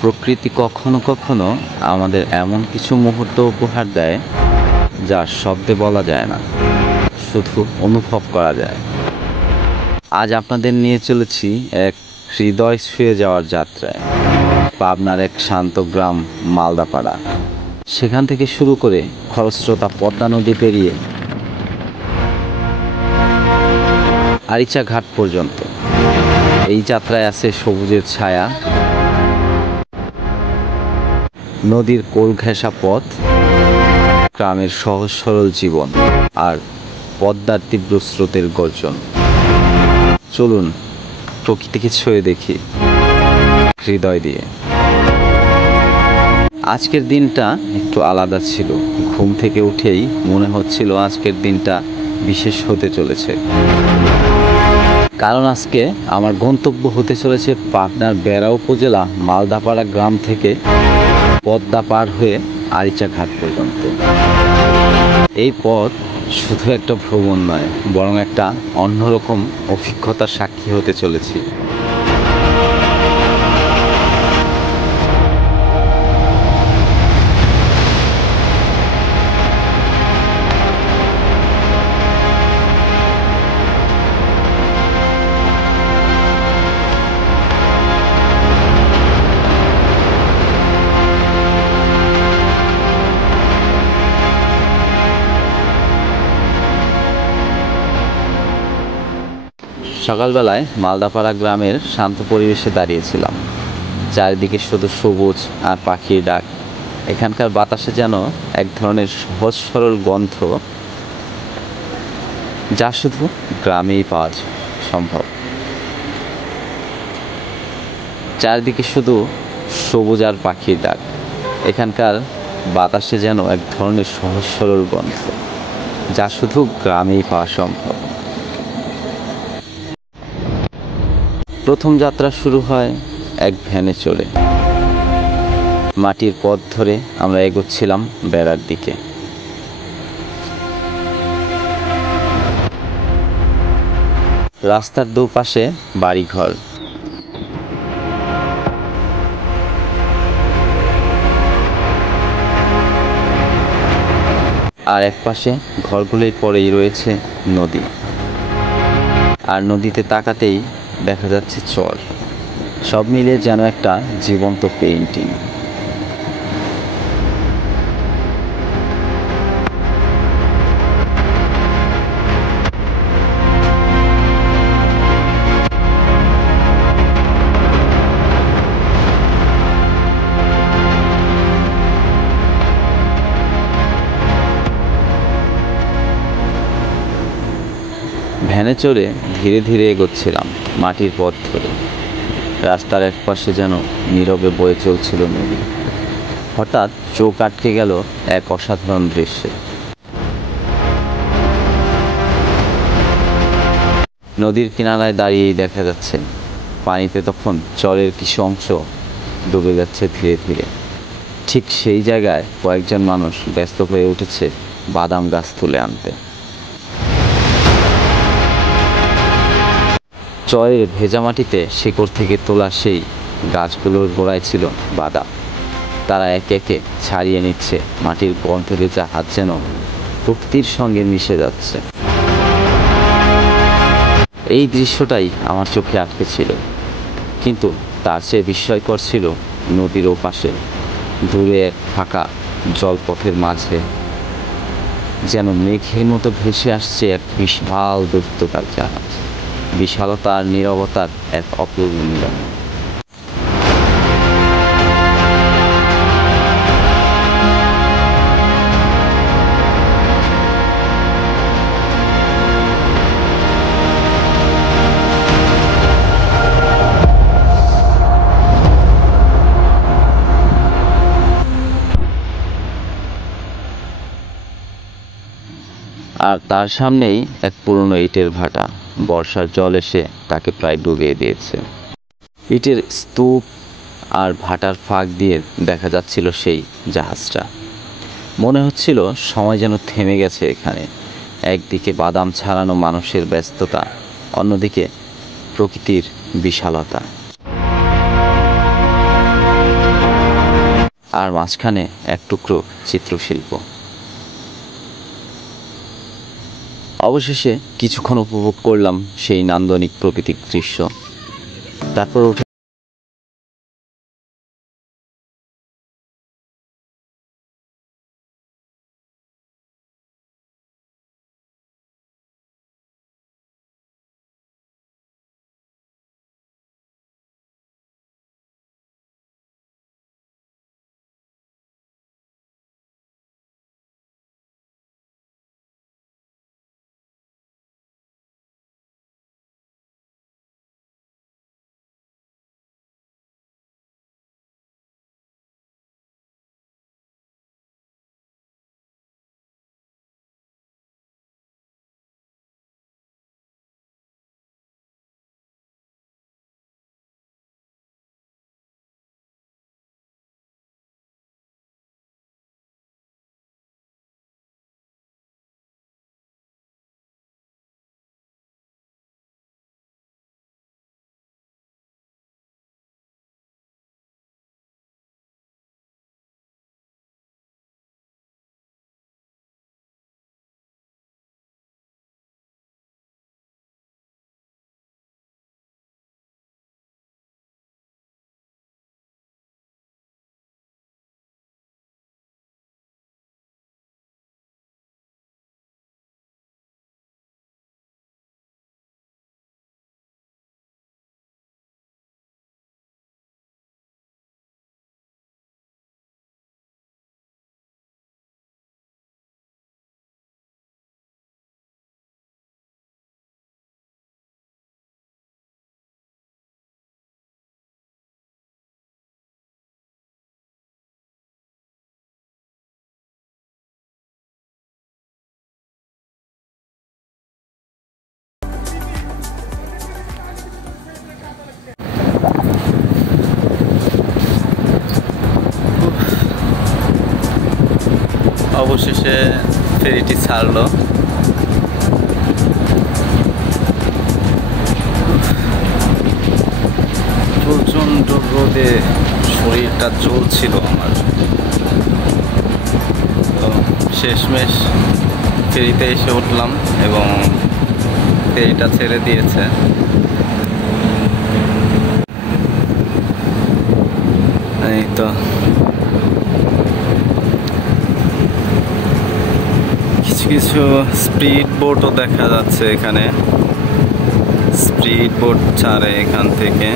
প্রকৃতি কখনো কখনো আমাদের এমন কিছু মুহূর্ত উপহার দেয় যা শব্দে বলা যায় না, শুধু অনুভব করা যায়। আজ আপনাদের নিয়ে চলেছি এক হৃদয় ছুঁয়ে যাওয়ার যাত্রায়। পাবনার এক শান্ত গ্রাম মালদাপাড়া, সেখান থেকে শুরু করে খরস্রোতা পদ্মা নদী পেরিয়ে আরিচা ঘাট পর্যন্ত এই যাত্রায় আছে সবুজের ছায়া, নদীর কোল ঘেঁষা পথ, গ্রামের সহজ সরল জীবন আর পদ্মার তীব্র স্রোতের গর্জন। চলুন প্রকৃতিকে ছুঁয়ে দেখি হৃদয় দিয়ে। আজকের দিনটা একটু আলাদা ছিল। ঘুম থেকে উঠেই মনে হচ্ছিল আজকের দিনটা বিশেষ হতে চলেছে, কারণ আজকে আমার গন্তব্য হতে চলেছে পাবনার বেড়া উপজেলা মালদাপাড়া গ্রাম থেকে পদ্মা পার হয়ে আরিচা ঘাট পর্যন্ত। এই পথ শুধু একটা ভ্রমণ নয়, বরং একটা অন্যরকম অভিজ্ঞতার সাক্ষী হতে চলেছি। সকালবেলায় মালদাপাড়া গ্রামের শান্ত পরিবেশে দাঁড়িয়েছিলাম। চারিদিকে শুধু সবুজ আর পাখির ডাক। এখানকার বাতাসে যেন এক ধরনের সহজ সরল গন্ধ, যা শুধু গ্রামেই পাওয়া সম্ভব। চারিদিকে শুধু সবুজ আর পাখির ডাক। এখানকার বাতাসে যেন এক ধরনের সহজ সরল গন্ধ, যা শুধু গ্রামেই পাওয়া সম্ভব। প্রথম যাত্রা শুরু হয় এক ভ্যানে চড়ে। মাটির পথ ধরে আমরা এগোচ্ছিলাম বেড়ার দিকে। রাস্তার দুপাশে বাড়িঘর, আর এক পাশে ঘরগুলোর পরেই রয়েছে নদী, আর নদীতে তাকাতেই দেখা যাচ্ছে চর। সব মিলিয়ে যেন একটা জীবন্ত পেইন্টিং। ভ্যানে চড়ে ধীরে ধীরে এগোচ্ছিলাম মাটির পথ ধরে। রাস্তার এক পাশে যেন নীরবে বয়ে চলছিল নদী। হঠাৎ চোখ আটকে গেল এক অসাধারণ দৃশ্যে। নদীর কিনারায় দাঁড়িয়েই দেখা যাচ্ছে পানিতে তখন চরের কিছু অংশ ডুবে যাচ্ছে ধীরে ধীরে। ঠিক সেই জায়গায় কয়েকজন মানুষ ব্যস্ত হয়ে উঠেছে বাদাম গাছ তুলে আনতে। চরের ভেজা মাটিতে শিকড় থেকে তোলা সেই গাছগুলোর গোড়ায় ছিল বাদাম। তারা একে একে ছাড়িয়ে নিচ্ছে, মাটির গন্ধে ভেজা হাত যেন প্রকৃতির সঙ্গে মিশে যাচ্ছে। এই দৃশ্যটাই আমার চোখে আটকে ছিল, কিন্তু তার চেয়ে বিস্ময়কর ছিল নদীর ওপাশে দূরে এক ফাঁকা জলপথের মাঝে যেন মেঘের মতো ভেসে আসছে এক বিশাল দৈত্যকার জাহাজ। বিশালতা আর নীরবতার এক অপূর্ব মিলন। আর তার সামনেই এক পুরনো ইটের ভাটা। বর্ষার জল এসে তাকে প্রায় ডুবিয়ে দিয়েছে। ইটের স্তূপ আর ভাটার ফাঁক দিয়ে দেখা যাচ্ছিল সেই জাহাজটা। মনে হচ্ছিল সময় যেন থেমে গেছে এখানে। একদিকে বাদাম ছাড়ানো মানুষের ব্যস্ততা, অন্যদিকে প্রকৃতির বিশালতা। তার মাঝখানে এক টুকরো চিত্রশিল্প। অবশেষে কিছুক্ষণ উপভোগ করলাম সেই নান্দনিক প্রাকৃতিক দৃশ্য। তারপর উঠে অবশেষে ফেরিটি ছাড়লো। প্রচণ্ড রোদে শরীরটা জ্বলছিল আমার। তো শেষমেশ ফেরিতে এসে উঠলাম এবং ফেরিটা ছেড়ে দিয়েছে। এই তো কিছু কিছু স্পিড বোটও দেখা যাচ্ছে এখানে। স্পিড বোট ছাড়ে এখান থেকে।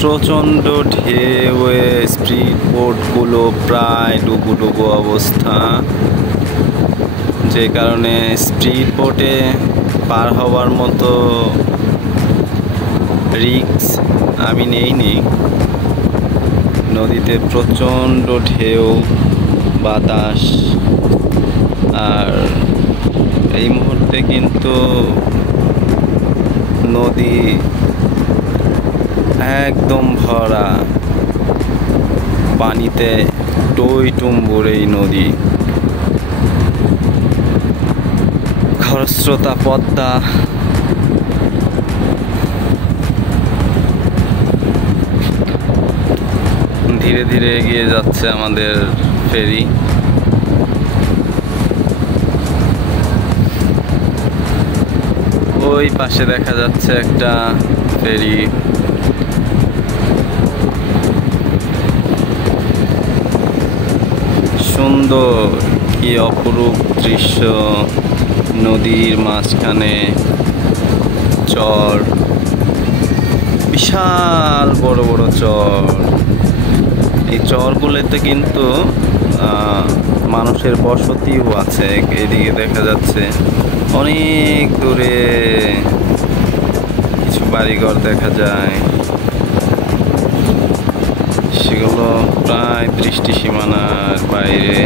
প্রচণ্ড ঢেউয়ে স্পিড বোটগুলো প্রায় ডুবু ডুবু অবস্থা, যে কারণে স্পিড বোটে পার হওয়ার মতো রিস্ক আমি নেইনি। নদীতে প্রচণ্ড ঢেউ, বাতাস, আর এই মুহূর্তে কিন্তু নদী একদম ভরা পানিতে, টইটুম্বুর এই নদী। খরস্রোতা পদ্মা, ধীরে ধীরে এগিয়ে যাচ্ছে আমাদের ফেরি। ওই পাশে দেখা যাচ্ছে একটা ফেরি। সুন্দর, কি অপরূপ দৃশ্য। নদীর মাঝখানে চর, বিশাল বড় বড় চর। এই চরগুলোতে কিন্তু মানুষের বসতিও আছে। এদিকে দেখা যাচ্ছে অনেক দূরে কিছু বাড়িঘর দেখা যায়, সেগুলো প্রায় দৃষ্টি সীমানার বাইরে।